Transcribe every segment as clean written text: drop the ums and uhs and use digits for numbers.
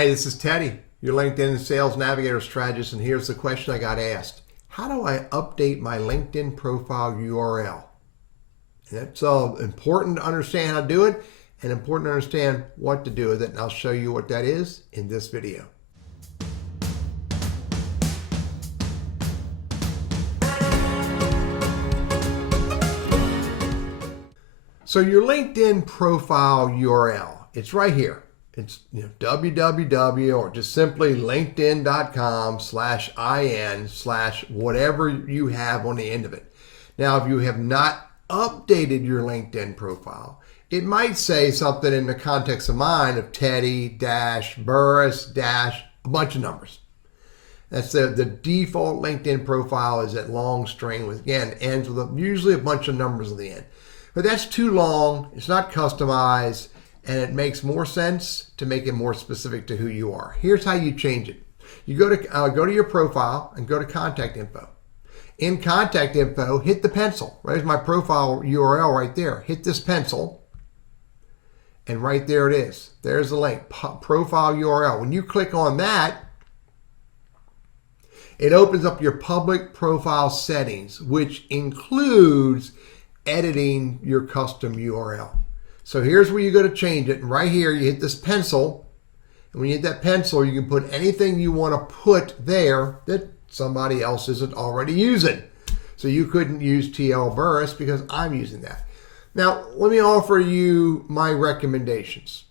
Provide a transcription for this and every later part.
Hey, this is Teddy, your LinkedIn Sales Navigator strategist, and here's the question I got asked. How do I update my LinkedIn profile URL? And it's important to understand how to do it and important to understand what to do with it, and I'll show you what that is in this video. So your LinkedIn profile URL, it's right here. It's www or just simply linkedin.com/in/whatever you have on the end of it. Now, if you have not updated your LinkedIn profile, it might say something in the context of mine of Teddy-Burriss- a bunch of numbers. That's the default LinkedIn profile is that long string with, again, ends with usually a bunch of numbers at the end. But that's too long, it's not customized, and it makes more sense to make it more specific to who you are. Here's how you change it. You go to your profile and go to contact info. In contact info, hit the pencil. There's my profile URL right there. Hit this pencil, and right there it is. There's the link, profile URL. When you click on that, it opens up your public profile settings, which includes editing your custom URL. So here's where you go to change it. And right here, you hit this pencil. And when you hit that pencil, you can put anything you want to put there that somebody else isn't already using. So you couldn't use TL Burriss because I'm using that. Now, let me offer you my recommendations.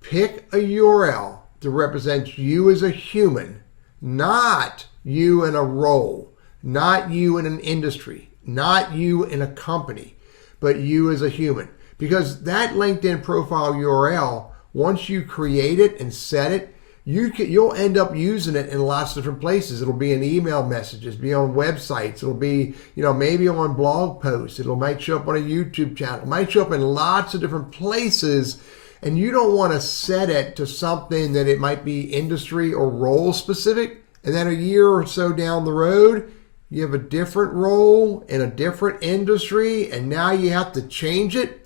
Pick a URL that represents you as a human, not you in a role, not you in an industry, not you in a company, but you as a human. Because that LinkedIn profile URL, once you create it and set it, you'll end up using it in lots of different places. It'll be in email messages, be on websites, it'll be, maybe on blog posts, might show up on a YouTube channel, it might show up in lots of different places, and you don't want to set it to something that it might be industry or role specific, and then a year or so down the road, you have a different role in a different industry, and now you have to change it.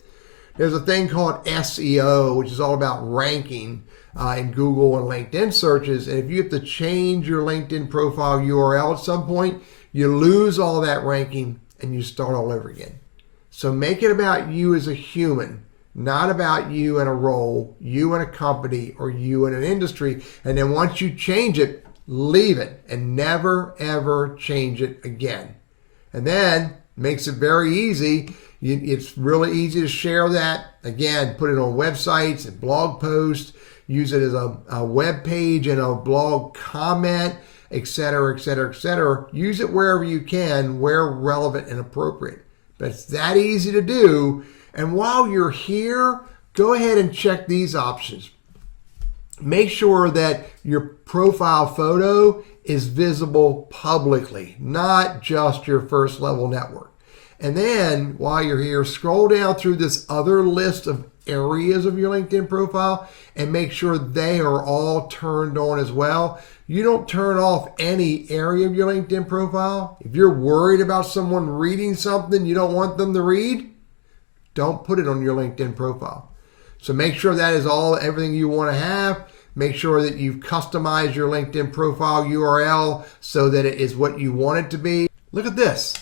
There's a thing called SEO, which is all about ranking in Google and LinkedIn searches. And if you have to change your LinkedIn profile URL at some point, you lose all that ranking and you start all over again. So make it about you as a human, not about you in a role, you in a company, or you in an industry. And then once you change it, leave it and never, ever change it again. And then makes it very easy. It's really easy to share that. Again, put it on websites and blog posts, use it as a web page and a blog comment, etc., etc., etc. Use it wherever you can, where relevant and appropriate. But it's that easy to do. And while you're here, go ahead and check these options. Make sure that your profile photo is visible publicly, not just your first level network. And then while you're here, scroll down through this other list of areas of your LinkedIn profile and make sure they are all turned on as well. You don't turn off any area of your LinkedIn profile. If you're worried about someone reading something you don't want them to read, don't put it on your LinkedIn profile. So make sure that is everything you want to have. Make sure that you've customized your LinkedIn profile URL so that it is what you want it to be. Look at this.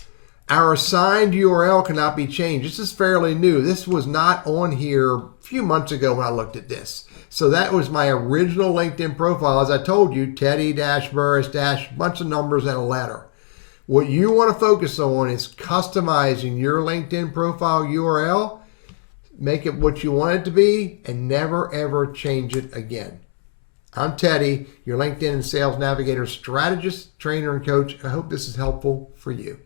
Our assigned URL cannot be changed. This is fairly new. This was not on here a few months ago when I looked at this. So that was my original LinkedIn profile. As I told you, Teddy-Burriss- bunch of numbers and a letter. What you want to focus on is customizing your LinkedIn profile URL, make it what you want it to be, and never ever change it again. I'm Teddy, your LinkedIn and Sales Navigator strategist, trainer, and coach. I hope this is helpful for you.